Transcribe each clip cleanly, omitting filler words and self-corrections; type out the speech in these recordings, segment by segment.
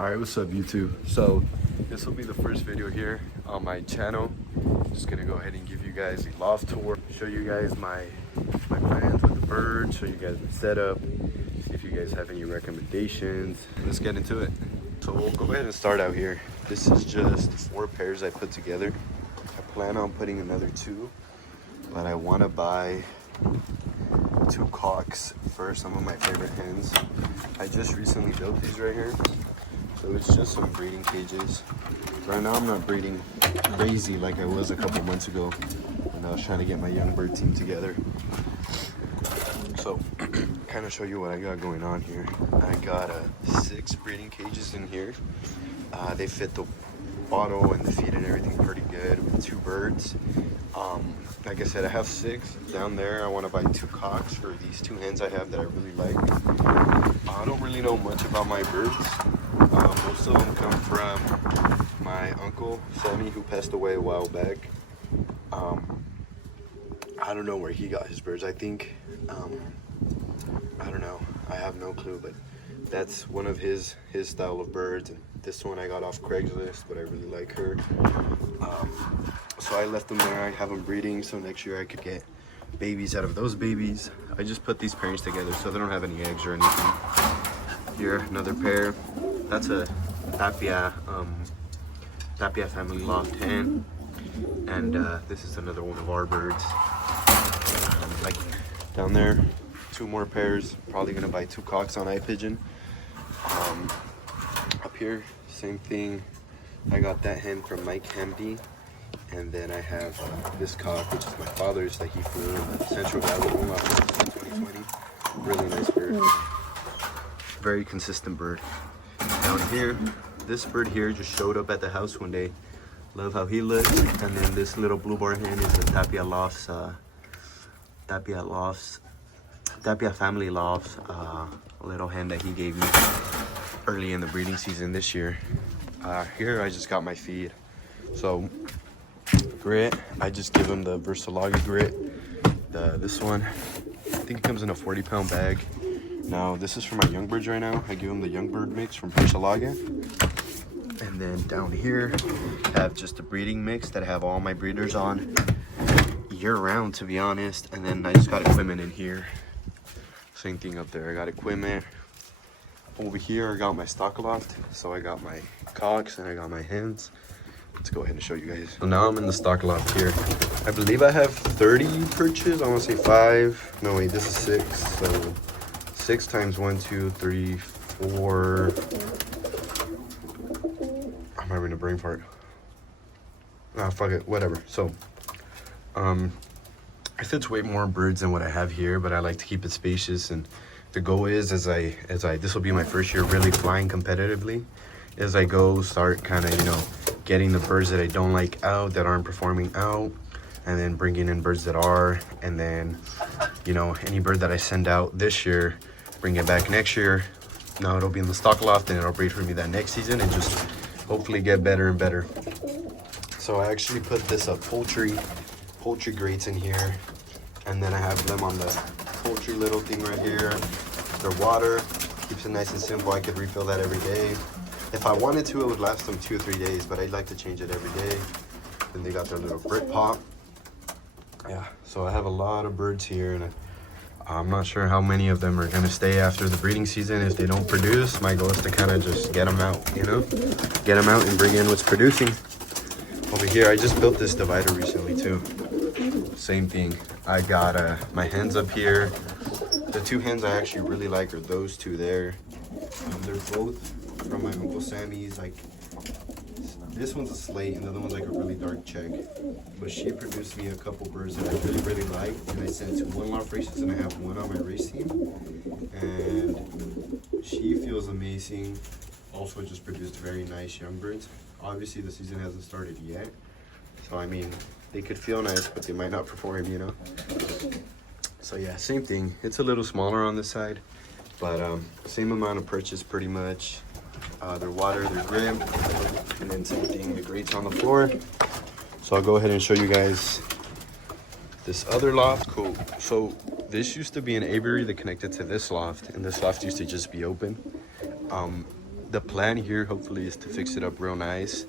Alright, what's up YouTube? So this will be the first video here on my channel. Just gonna go ahead and give you guys a loft tour, show you guys my plans with the birds, show you guys the setup, see if you guys have any recommendations. Let's get into it. So we'll go ahead and start out here. This is just 4 pairs I put together. I plan on putting another 2, but I want to buy 2 cocks for some of my favorite hens. I just recently built these right here. So it's just some breeding cages. Right now I'm not breeding crazy like I was a couple months ago when I was trying to get my young bird team together. So kind of show you what I got going on here. I got 6 breeding cages in here. They fit the bottle and the feed and everything pretty good with 2 birds. Like I said, I have 6 down there. I want to buy 2 cocks for these 2 hens I have that I really like. I don't really know much about my birds. Most of them come from my uncle Sammy, who passed away a while back. I don't know where he got his birds. I think I don't know, I have no clue, but that's one of his style of birds. And this one I got off Craigslist, but I really like her. So I left them there. I have them breeding, so next year I could get babies out of those babies. I just put these pairings together so they don't have any eggs or anything. Here, another pair. That's a Tapia family loft hen, and this is another one of our birds. Like down there, 2 more pairs. Probably gonna buy 2 cocks on iPigeon. Up here, same thing. I got that hen from Mike Hamdi, and then I have this cock, which is my father's, that he flew in the Central Valley in 2020. Really nice bird. Very consistent bird. Down here, this bird here just showed up at the house one day. Love how he looks. And then this little blue bar hen is a Tapia family Lofts little hen that he gave me early in the breeding season this year. Here I just got my feed. So grit, I just give him the Versalaga grit. This one, I think it comes in a 40-pound bag. Now this is for my young birds right now. I give them the young bird mix from Versalaga. And then down here I have just a breeding mix that I have all my breeders on year round, to be honest. And then I just got equipment in here. Same thing up there, I got equipment. Over here I got my stock loft. So I got my cocks and I got my hens. Let's go ahead and show you guys. So now I'm in the stock loft here. I believe I have 30 perches. I want to say 5. No wait, this is 6. So 6 times 1, 2, 3, 4. I'm having a brain fart. Ah, fuck it, whatever. So, it fits way more birds than what I have here, but I like to keep it spacious. And the goal is, as I this will be my first year really flying competitively. As I go, start kind of, you know, getting the birds that I don't like out, that aren't performing out, and then bringing in birds that are, and then, you know, any bird that I send out this year, bring it back next year. Now it'll be in the stock loft and it'll breed for me that next season and just hopefully get better and better. So I actually put this poultry grates in here, and then I have them on the poultry little thing right here. Their water keeps it nice and simple. I could refill that every day. If I wanted to, it would last them 2 or 3 days, but I'd like to change it every day. Then they got their little Brit pop. Yeah, so I have a lot of birds here, and I'm not sure how many of them are going to stay after the breeding season. If they don't produce, my goal is to kind of just get them out, you know? Get them out and bring in what's producing. Over here, I just built this divider recently too. Same thing. I got my hens up here. The 2 hens I actually really like are those 2 there. They're both from my Uncle Sammy's. Like, this one's a slate and the other one's like a really dark check. But she produced me a couple birds that I really like, and I sent 2 one-loft races, and I have 1 on my race team. And she feels amazing. Also just produced very nice young birds. Obviously the season hasn't started yet, so I mean, they could feel nice, but they might not perform, you know? So yeah, same thing. It's a little smaller on this side, but same amount of purchase pretty much. Their water, their grit, and then same thing, the grates on the floor. So I'll go ahead and show you guys this other loft. Cool. So this used to be an aviary that connected to this loft, and this loft used to just be open. the plan here hopefully is to fix it up real nice,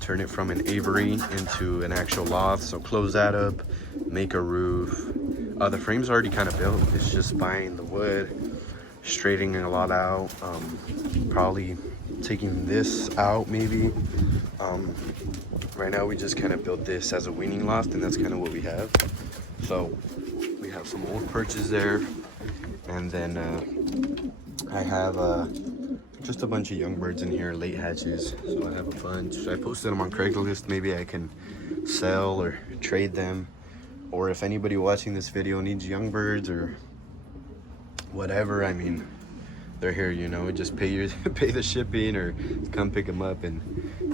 turn it from an aviary into an actual loft. So close that up, make a roof. The frame's already kind of built. It's just buying the wood, straightening a lot out, probably taking this out maybe. Right now we just kind of built this as a weaning loft, and that's kind of what we have. So we have some old perches there, and then I have just a bunch of young birds in here, late hatches. So I have a bunch. I posted them on Craigslist. Maybe I can sell or trade them, or if anybody watching this video needs young birds or whatever, I mean, they're here, you know. Just pay the shipping or come pick them up, and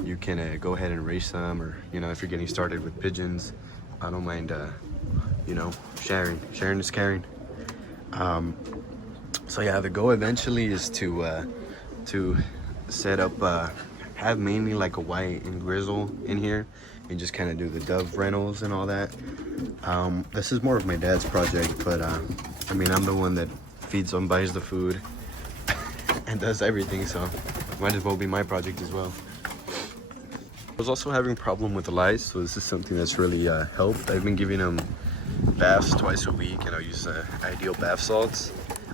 you can go ahead and raise some. Or, you know, if you're getting started with pigeons, I don't mind you know, sharing is caring. So yeah, the goal eventually is to set up, have mainly like a white and grizzle in here, and just kind of do the dove rentals and all that. This is more of my dad's project, but I mean, I'm the one that feeds them, buys the food, and does everything, so might as well be my project as well. I was also having a problem with the lice, so this is something that's really helped. I've been giving them baths twice a week, and I'll use Ideal bath salts.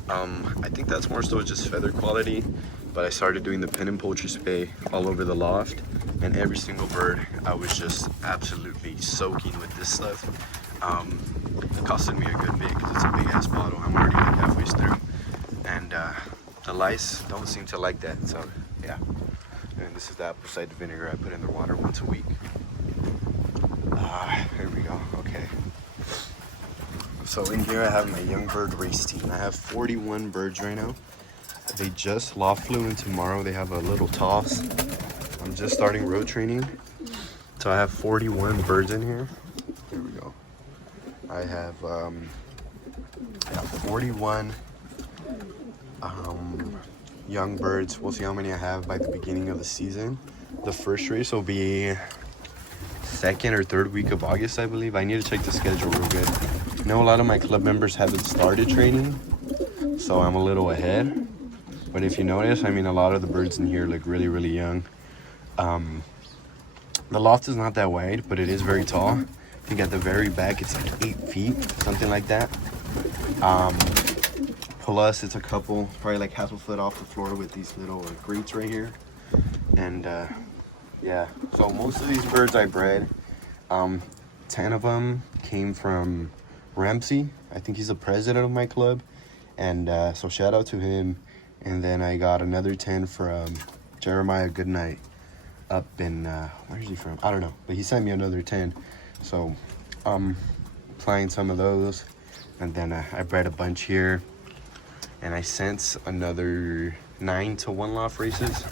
I think that's more so just feather quality, but I started doing the pen and poultry spray all over the loft, and every single bird I was just absolutely soaking with this stuff. It costed me a good bit because it's a big ass bottle. I'm already like halfway through, and the lice don't seem to like that, so yeah. And this is the apple cider vinegar I put in the water once a week. Here we go. Okay. So in here I have my young bird race team. I have 41 birds right now. They just loft flew in tomorrow. They have a little toss. I'm just starting road training. So I have 41 birds in here. Here we go. I have 41 young birds. We'll see how many I have by the beginning of the season. The first race will be second or third week of August, I believe. I need to check the schedule real good. I know a lot of my club members haven't started training, so I'm a little ahead. But if you notice, I mean, a lot of the birds in here look really, really young. The loft is not that wide, but it is very tall. I think at the very back it's like 8 feet, something like that. Plus it's a couple, probably like half a foot off the floor with these little grates right here. And yeah, so most of these birds I bred, 10 of them came from Ramsey. I think he's the president of my club, and so shout out to him. And then I got another 10 from Jeremiah Goodnight up in where's he from? I don't know, but he sent me another 10, so applying some of those. And then I bred a bunch here, and I sent another 9 to one loft races.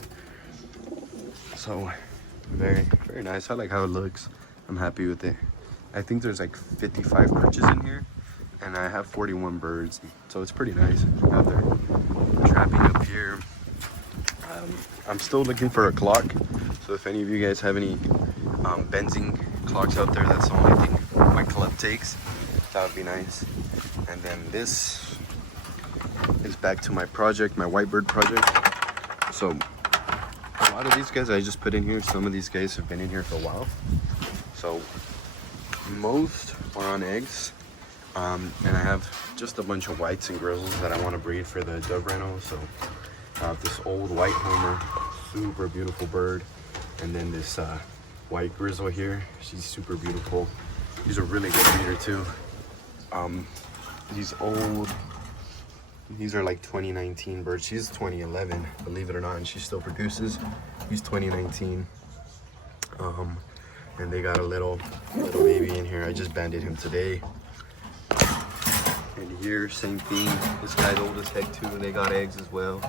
So very, very nice. I like how it looks. I'm happy with it. I think there's like 55 perches in here, and I have 41 birds, so it's pretty nice out there. Trapping up here. I'm still looking for a clock, so if any of you guys have any benzene clocks out there, that's the only thing my club takes. That would be nice. And then this is back to my project, my whitebird project. So a lot of these guys I just put in here. Some of these guys have been in here for a while. So most are on eggs. And I have just a bunch of whites and grizzles that I want to breed for the dove rental. So I have this old white homer, super beautiful bird. And then this white grizzle here, she's super beautiful. She's a really good breeder too. These are like 2019 birds. She's 2011, believe it or not, and she still produces. He's 2019. And they got a little baby in here. I just banded him today. And here, same thing. This guy's old as heck too. They got eggs as well.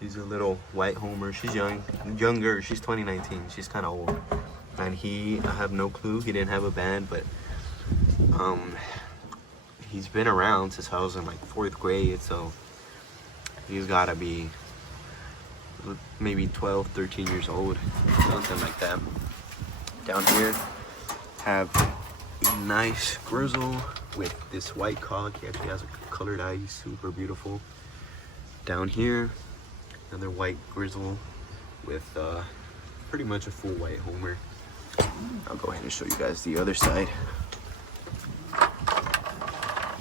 She's a little white homer. She's younger. She's 2019. She's kind of old. And I have no clue. He didn't have a band, but he's been around since I was in like 4th grade, so he's gotta be maybe 12, 13 years old, something like that. Down here, have a nice grizzle with this white cock. He actually has a colored eye, he's super beautiful. Down here, Another white grizzle with pretty much a full white homer. I'll go ahead and show you guys the other side.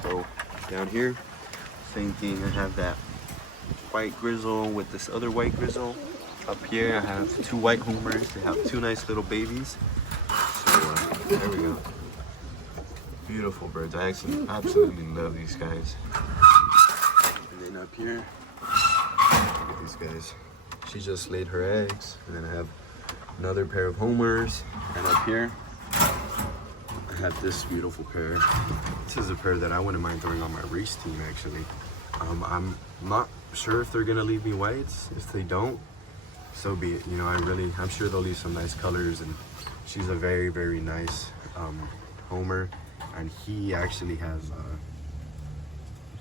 So down here, same thing. I have that white grizzle with this other white grizzle. Up here, I have two white homers. They have two nice little babies. So there we go. Beautiful birds. I actually absolutely love these guys. And then up here, look at these guys. She just laid her eggs. And then I have another pair of homers. And up here, I have this beautiful pair. This is a pair that I wouldn't mind throwing on my race team, actually. I'm not sure if they're gonna leave me whites. If they don't, so be it. You know, I'm sure they'll leave some nice colors. And she's a very, very nice homer. And he actually has,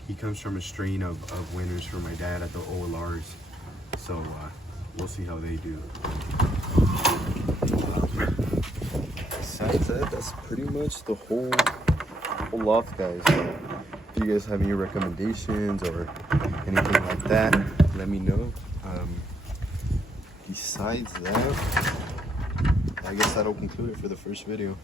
he comes from a strain of winners from my dad at the OLRs. So we'll see how they do. Besides that, that's pretty much the whole loft, guys. So if you guys have any recommendations or anything like that, let me know. Besides that, I guess that'll conclude it for the first video.